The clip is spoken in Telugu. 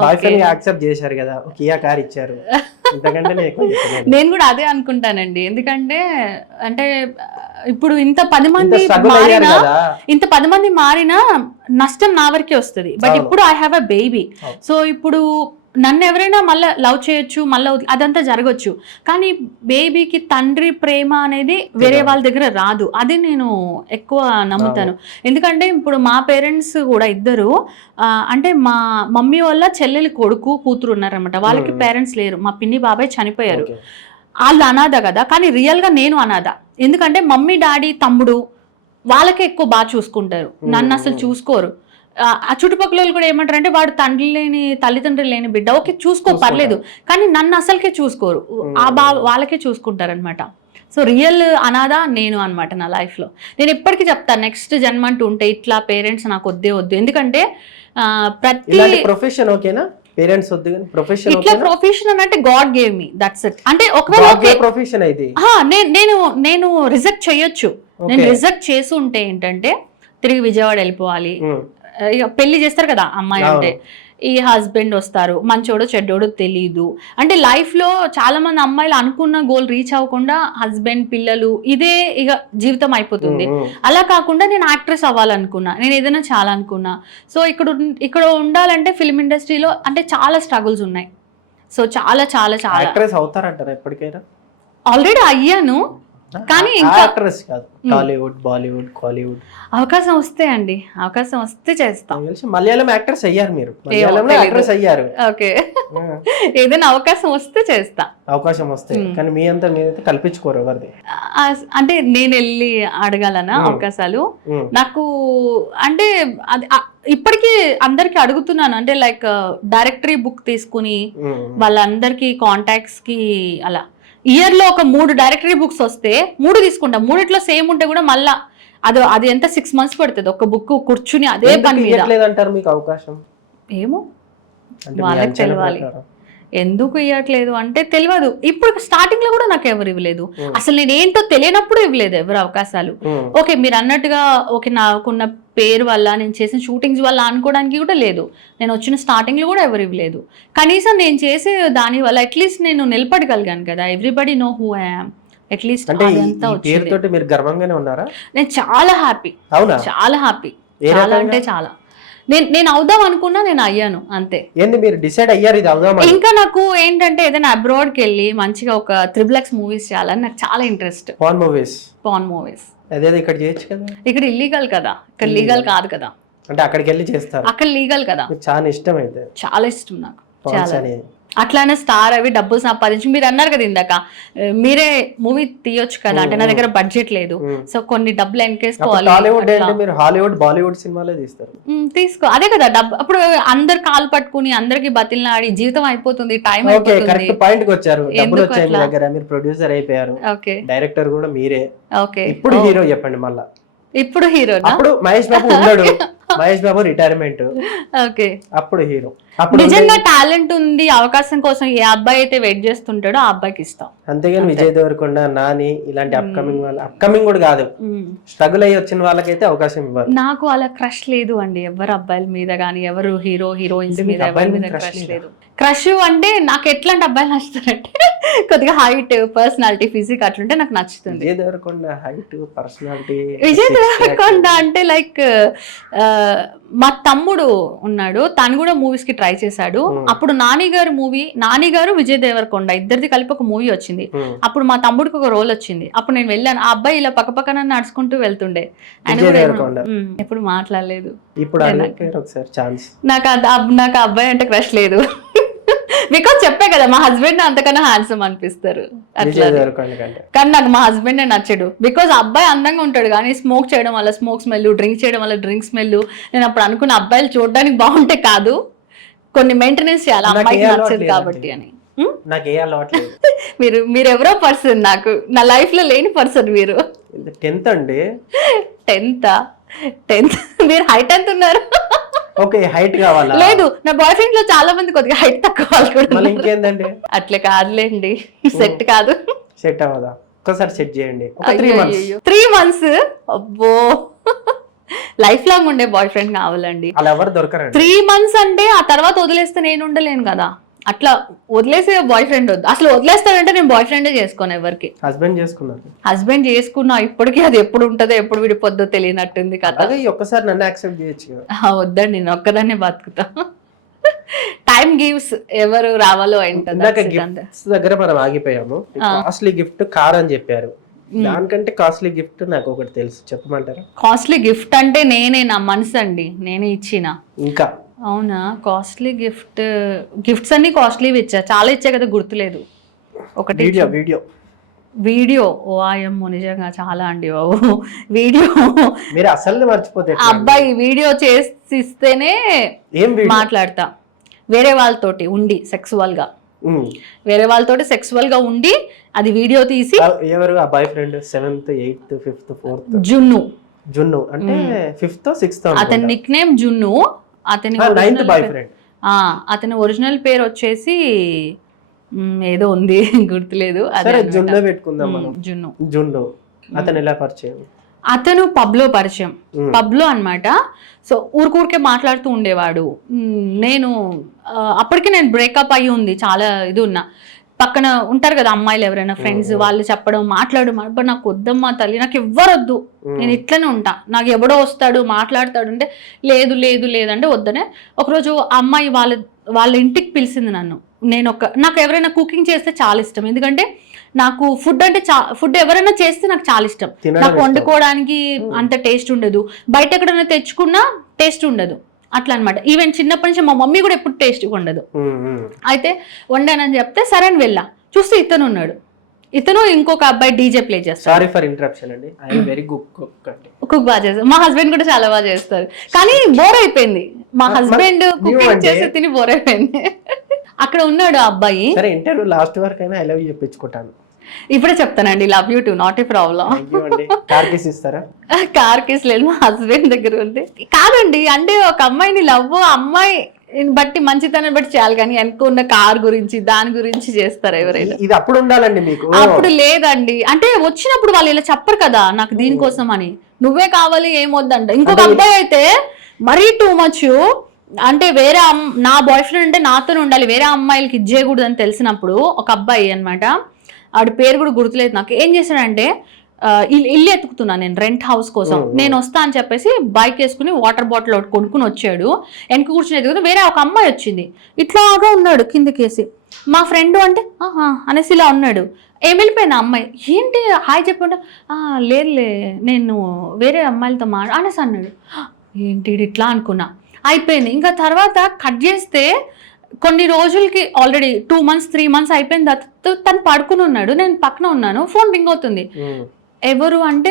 యాక్సెప్ట్ చేశారు కదా కియా కార్ ఇచ్చారు. నేను కూడా అదే అనుకుంటానండి. ఎందుకంటే అంటే ఇప్పుడు ఇంత పది మంది మారినా ఇంత పది మంది మారినా నష్టం నా వరకే వస్తుంది. బట్. ఇప్పుడు I have a baby. So ఇప్పుడు నన్ను ఎవరైనా మళ్ళీ లవ్ చేయొచ్చు మళ్ళీ అదంతా జరగచ్చు. కానీ బేబీకి తండ్రి ప్రేమ అనేది వేరే. వాళ్ళ దగ్గర రాదు. అది నేను ఎక్కువ నమ్ముతాను. ఎందుకంటే ఇప్పుడు మా పేరెంట్స్ కూడా ఇద్దరు అంటే మా మమ్మీ వాళ్ళ చెల్లెలి కొడుకు కూతురు ఉన్నారనమాట వాళ్ళకి. పేరెంట్స్ లేరు. మా పిన్ని బాబాయ్ చనిపోయారు. వాళ్ళు అనాథ కదా. కానీ రియల్గా నేను అనాథ. ఎందుకంటే మమ్మీ డాడీ తమ్ముడు వాళ్ళకే ఎక్కువ బాగా చూసుకుంటారు. నన్ను అసలు చూసుకోరు. ఆ చుట్టుపక్కల వాళ్ళు కూడా ఏమంటారు అంటే వాడు తండ్రి లేని తల్లిదండ్రులు లేని బిడ్డ. ఓకే చూసుకో. పర్లేదు. కానీ నన్ను అసలుకే చూసుకోరు. ఆ బా వాళ్ళకే చూసుకుంటారు అనమాట సో రియల్ అనాథ నేను అనమాట నా లైఫ్లో. నేను ఎప్పటికీ చెప్తాను నెక్స్ట్ జన్మ అంటూ ఉంటే ఇట్లా పేరెంట్స్ నాకు వద్దే వద్దు. ఎందుకంటే ప్రతి ప్రొఫెషన్ ఓకేనా? పేరెంట్స్ వద్దు కానీ ప్రొఫెషన్ ఇట్లా ప్రొఫెషన్ అని అంటే God gave me that's it అంటే ఒకవేళ ప్రొఫెషన్ నే- నేను నేను రిజెక్ట్ చేయొచ్చు. నేను. రిజెక్ట్ చేసి ఉంటే ఏంటంటే తిరిగి విజయవాడ వెళ్ళిపోవాలి. ఇక పెళ్ళి చేస్తారు కదా అమ్మాయి. అంటే. ఈ హస్బెండ్ వస్తారు మంచోడు చెడ్డోడు తెలీదు. అంటే లైఫ్లో చాలా మంది అమ్మాయిలు అనుకున్న గోల్ రీచ్ అవ్వకుండా హస్బెండ్ పిల్లలు ఇదే ఇక జీవితం అయిపోతుంది. అలా కాకుండా నేను యాక్ట్రెస్ అవ్వాలనుకున్నా నేను ఏదైనా చాలా అనుకున్నా సో ఇక్కడ ఇక్కడ ఉండాలంటే ఫిల్మ్ ఇండస్ట్రీలో అంటే చాలా స్ట్రగుల్స్ ఉన్నాయి. సో చాలా చాలా చాలా. యాక్ట్రెస్ అవుతారంటారా ఎప్పటికైనా? ఆల్రెడీ అయ్యాను. కానీ యాక్ట్రెస్ కాదు. టాలీవుడ్ బాలీవుడ్ కాలీవుడ్. అవకాశం వస్తే అండి. అవకాశం వస్తే చేస్తాం. తెలిసి మలయాళం యాక్టర్స్ అయ్యారు మీరు. మలయాళంలో. యాక్ట్రెస్ అయ్యారు. ఓకే. ఏదైనా అవకాశం వస్తే చేస్తా. అవకాశం వస్తాయి ఉమ్. కానీ మీ అంతా మీరైతే కల్పించుకోరు ఎవరిది. అంటే నేను వెళ్ళి అడగాలనా. అవకాశాలు? నాకు అంటే అది ఇప్పటికీ అందరికి అడుగుతున్నాను. అంటే లైక్ డైరెక్టరీ బుక్ తీసుకుని వాళ్ళందరికీ కాంటాక్ట్స్కి అలా. ఇయర్లో ఒక మూడు డైరెక్టరీ బుక్స్ వస్తే మూడు తీసుకుంటా. మూడిట్లో సేమ్ ఉంటే కూడా మళ్ళా అది అది ఎంత? సిక్స్ మంత్స్ పడుతుంది. ఒక బుక్ కూర్చుని అదే పని మీద. మీకు అవకాశం? ఏమో? వాళ్ళకి. ప్రకారం. ఎందుకు ఇవ్వట్లేదు అంటే తెలియదు ఇప్పుడు స్టార్టింగ్లో కూడా నాకు ఎవరు ఇవ్వలేదు. అసలు నేను ఏంటో తెలియనప్పుడు ఇవ్వలేదు ఎవరు అవకాశాలు. ఓకే మీరు అన్నట్టుగా ఓకే నాకున్న పేరు వల్ల నేను చేసిన షూటింగ్స్ వల్ల అనుకోవడానికి కూడా లేదు. నేను వచ్చిన స్టార్టింగ్లో కూడా ఎవరు ఇవ్వలేదు. కనీసం నేను చేసే దాని వల్ల అట్లీస్ట్ నేను నిలబడగలిగాను కదా. Everybody know who I'm at least అదంతా వచ్చింది. మీరు గర్వంగానే ఉన్నారా? నేను చాలా హ్యాపీ అవునా? చాలా హ్యాపీ చాలా? అంటే చాలా. నేను నేను అవుదాం అనుకున్నా నేను అయ్యాను అంతే. ఏంది మీరు డిసైడ్ అయ్యారు ఇది అవుదామని ఇంకా నాకు ఏంటంటే ఏదైనా అబ్రాడ్కి వెళ్ళి మంచిగా ఒక త్రిబుల్ ఎక్స్ మూవీస్ చేయాలని నాకు చాలా interest pan movies pan movies అదేదో ఇక్కడ చేయొచ్చు కదా. ఇక్కడ ఇల్లీగల్ కదా. ఇక్కడ లీగల్ కాదు కదా. అంటే అక్కడికి వెళ్ళి చేస్తారు. అక్కడ లీగల్ కదా. మీకు చాలా ఇష్టం అయితే చాలా ఇష్టం నాకు. చాలా. అట్లానే స్టార్ అవి డబ్బులు సంపాదించి మీరు అన్నారు కదా ఇందాక. మీరే మూవీ తీయొచ్చు కదా అంటే నా దగ్గర బడ్జెట్ లేదు. సో కొన్ని డబ్బులు హాలీవుడ్ బాలీవుడ్ సినిమాలే తీస్తారు? ఉమ్, తీసుకో. అదే కదా డబ్బు అప్పుడు అందరు కాలు పట్టుకుని అందరికి బతిలాడి జీవితం అయిపోతుంది టైం ఓకే అయిపోతుంది. కరెక్ట్ పాయింట్కి వచ్చారు. డబ్బులు ఎందుకు వచ్చాయి మీ అట్లా? దగ్గర మీరు ప్రొడ్యూసర్ అయిపోయారు. డైరెక్టర్ కూడా మీరే. ఓకే. ఇప్పుడు హీరో చెప్పండి మళ్ళా. ఇప్పుడు హీరోనా అప్పుడు మహేష్ బాబు ఉన్నాడు మహేష్ బాబు రిటైర్మెంట్. ఓకే. అప్పుడు హీరో. అప్పుడు నిజంగా టాలెంట్ ఉంది అవకాశం కోసం ఏ అబ్బాయి అయితే వెయిట్ చేస్తుంటాడో ఆ అబ్బాయికి ఇస్తాం. అంతేగాని విజయ్ దేవరకొండ నాని ఇలాంటి అప్కమింగ్ వాళ్ళు అప్కమింగ్ కూడా కాదు. స్ట్రగుల్ అయ్యి వచ్చిన వాళ్ళకైతే అవకాశం ఇవ్వరు నాకు అలా క్రష్ లేదు అండి. ఎవరు అబ్బాయిల మీద కానీ ఎవరు హీరో హీరోయిన్స్ మీద ఎవరి మీద క్రష్ లేదా? లేదు. క్రష్ అంటే నాకు ఎట్లాంటి అబ్బాయిలు నచ్చుతారంటే కొద్దిగా హైట్ పర్సనాలిటీ ఫిజిక్ అట్లుంటే నాకు నచ్చుతుంది. విజయ్ దేవరకొండ హైట్ పర్సనాలిటీ విజయ్ దేవరకొండ అంటే లైక్ మా తమ్ముడు ఉన్నాడు తను కూడా మూవీస్కి ట్రై చేశాడు. అప్పుడు నాని గారు మూవీ నాని గారు విజయ్ దేవరకొండ ఇద్దరిది కలిపి ఒక మూవీ వచ్చింది. అప్పుడు మా తమ్ముడికి ఒక రోల్ వచ్చింది. అప్పుడు నేను వెళ్ళాను. ఆ అబ్బాయి ఇలా పక్క పక్కన నడుచుకుంటూ వెళ్తుండే. ఆయన కూడా ఎప్పుడు మాట్లాడలేదు. ఇప్పుడు నాకు నాకు అబ్బాయి అంటే క్రష్ లేదు. బికాజ్ చెప్పే కదా మా హస్బెండ్ అంతకన్నా హ్యాండ్సమ్ అనిపిస్తారు. అట్లా కానీ నాకు మా హస్బెండ్ నచ్చడు. బికాజ్ అబ్బాయి అందంగా ఉంటాడు కానీ స్మోక్ చేయడం వల్ల స్మోక్ స్మెల్ డ్రింక్ చేయడం వల్ల డ్రింక్ స్మెల్ నేను అప్పుడు అనుకున్న అబ్బాయిలు చూడడానికి బాగుంటే కాదు. కొన్ని మెయింటెనెన్స్ చేయాలి అమ్మాయికి నచ్చదు. కాబట్టి అని? నాకు ఏ అలవాటు లేదు. మీరు మీరు ఎవరో పర్సన్ నాకు. నా లైఫ్లో లేని పర్సన్ మీరు. టెన్త్ అండి. టెన్త్? టెన్త్? మీరు హైట్ ఎంత ఉన్నారు. ఓకే హైట్ కావాలా? లేదు నా బాయ్ ఫ్రెండ్లో చాలా మంది కొద్దిగా హైట్ తక్కువ వాళ్ళు కూడా. ఇంకేందండి? అట్లే కాదులేండి సెట్ కాదు. సెట్ అవ్వదా? ఒక్కసారి సెట్ చేయండి. ఒక త్రీ మంత్స్ త్రీ మంత్స్ అబ్బో. లైఫ్ లాంగ్ ఉండే బాయ్ ఫ్రెండ్ కావాలండి. అలా ఎవరు దొరకరండి? త్రీ మంత్స్ అంటే ఆ తర్వాత వదిలేస్తే నేను ఉండలేను కదా. అట్లా వదిలేసే బాయ్ ఫ్రెండ్ వద్దు. అసలు వదిలేస్తానంటే నేను బాయ్ ఫ్రెండే చేసుకోను ఎవరికి. హస్బెండ్ చేసుకున్నారు. హస్బెండ్ చేసుకున్నా ఇప్పటికీ అది ఎప్పుడు ఉంటుందో ఎప్పుడు విడిపోద్దో తెలియనట్టుంది కదా ఒక్కసారి నన్ను యాక్సెప్ట్ చేయొచ్చు వద్దండి నేను ఒక్కదాన్నే బతుకుతా. టైం గివ్స్ ఎవరు రావాలో దగ్గర మనం ఆగిపోయాము. కాస్ట్లీ గిఫ్ట్ కార్ అని చెప్పారు. దానికంటే కాస్ట్లీ గిఫ్ట్ నాకు ఒకటి తెలుసు. చెప్పమంటారా? కాస్ట్లీ గిఫ్ట్ అంటే నేనే నా మనసు అండి. నేనే ఇచ్చిన. ఇంకా. అవునా? కాస్ట్లీ గిఫ్ట్ గిఫ్ట్స్ అన్ని కాస్ట్లీ ఇచ్చా. చాలా ఇచ్చా కదా గుర్తులేదు. ఒకటి వీడియో వీడియో. వీడియో. ఓ ఆయమ్మో నిజంగా చాలా అండి బాబు. వీడియో. మీరు అసలు మర్చిపోతే? అబ్బాయి వీడియో చేసి ఇస్తేనే మాట్లాడతా. వేరే వాళ్ళతోటి ఉండి సెక్సువల్గా. వేరే వాళ్ళతోటి సెక్సువల్గా ఉండి అది వీడియో తీసి ఎవరు ఆ boyfriend seventh eighth fifth fourth. Junnu. Junnu. అంటే ఫిఫ్త్ సిక్స్త్ అతని నిక్ నేమ్ జున్ను. అతని నైన్త్ బాయ్ ఫ్రెండ్ అతని ఒరిజినల్ పేరు వచ్చేసి ఏదో ఉంది గుర్తులేదు అదే పెట్టుకుందాం మనం. జున్ను. జున్ను అతను ఎలా పరిచయం? అతను పబ్లో పరిచయం. మ్. పబ్లో అనమాట సో ఊరికూరికే మాట్లాడుతూ ఉండేవాడు. నేను అప్పటికి నేను బ్రేకప్ అయ్యి ఉంది చాలా ఇది ఉన్నా. పక్కన ఉంటారు కదా అమ్మాయిలు ఎవరైనా ఫ్రెండ్స్ వాళ్ళు చెప్పడం మాట్లాడు మాట్లాడు నాకు వద్దమ్మా తల్లి నాకు ఎవ్వరొద్దు. నేను ఇట్లనే ఉంటా. నాకు ఎవడో వస్తాడు మాట్లాడతాడు అంటే లేదు లేదు లేదంటే వద్దనే. ఒకరోజు అమ్మాయి వాళ్ళ వాళ్ళ ఇంటికి పిలిచింది నన్ను. నేను ఒక నాకు ఎవరైనా కుకింగ్ చేస్తే చాలా ఇష్టం. ఎందుకంటే నాకు ఫుడ్ అంటే చా ఫుడ్ ఎవరైనా చేస్తే నాకు చాలా ఇష్టం. నాకు. వండుకోవడానికి అంత టేస్ట్ ఉండదు. బయట ఎక్కడైనా తెచ్చుకున్నా టేస్ట్ ఉండదు. అట్లా అనమాట ఈవెన్ చిన్నప్పటి నుంచి మా మమ్మీ కూడా ఎప్పుడు టేస్ట్ ఉండదు. అయితే వండానని చెప్తే సరే అని వెళ్ళా. చూస్తే ఇతను ఉన్నాడు. ఇతను ఇంకొక అబ్బాయి డీజే ప్లే చేస్తాడు. సారీ ఫర్ ఇంటరప్షన్ అండి. వెరీ గుడ్ కుక్ అండి కుక్ బాగా చేస్తారు మా హస్బెండ్ కూడా చాలా బాగా చేస్తారు కానీ బోర్ అయిపోయింది. మా హస్బెండ్ కుకింగ్ చేసి తిని బోర్ అయిపోయింది. అక్కడ ఉన్నాడు ఆ అబ్బాయి. సరే ఇంటర్వ్యూ లాస్ట్ వరకు అయినా ఐ లవ్ చెప్పించుకుంటాను. ఇప్పుడే చెప్తానండి love you too not a problem car kiss ఇస్తారా? కార్ కేసు లేదు మా హస్బెండ్ దగ్గర ఉంది. కాదండి అంటే ఒక అమ్మాయిని లవ్ అమ్మాయి బట్టి మంచితనం బట్టి చేయాలి కానీ వెనక ఉన్న కార్ గురించి దాని గురించి చేస్తారు ఎవరైనా? ఇది అప్పుడు ఉండాలండి మీకు. అప్పుడు లేదండి. అంటే వచ్చినప్పుడు వాళ్ళు ఇలా చెప్పరు కదా నాకు దీనికోసం అని. నువ్వే కావాలి ఏమొద్దంట. ఇంకొక అబ్బాయి అయితే మరీ టూ మచ్ అంటే వేరే నా బాయ్ ఫ్రెండ్ అంటే నాతోనే ఉండాలి వేరే అమ్మాయిలకి ఇచ్చేయకూడదు అని తెలిసినప్పుడు ఒక అబ్బాయి అన్నమాట ఆడి పేరు కూడా గుర్తులేదు నాకు. ఏం చేశాడంటే ఇల్లు ఇల్లు ఎత్తుకుతున్నా నేను రెంట్ హౌస్ కోసం. నేను వస్తా అని చెప్పేసి బైక్ వేసుకుని వాటర్ బాటిల్ ఒకటి కొనుక్కుని వచ్చాడు. వెనక కూర్చుని ఎదుగుతూ వేరే ఒక అమ్మాయి వచ్చింది. ఇట్లాగా ఉన్నాడు కిందకేసి. మా ఫ్రెండ్ అంటే ఆహా అనేసి ఇలా ఉన్నాడు. ఏం వెళ్ళిపోయింది ఆ అమ్మాయి? ఏంటి? హాయ్ చెప్పండి లేదులే నేను వేరే అమ్మాయిలతో మా అనేసి అన్నాడు. ఏంటి ఇట్లా అనుకున్నా. అయిపోయింది. ఇంకా తర్వాత కట్ చేస్తే కొన్ని రోజులకి already two months three months అయిపోయిన తర్వాత తను పడుకుని ఉన్నాడు నేను పక్కన ఉన్నాను ఫోన్ రింగ్ అవుతుంది. ఎవరు అంటే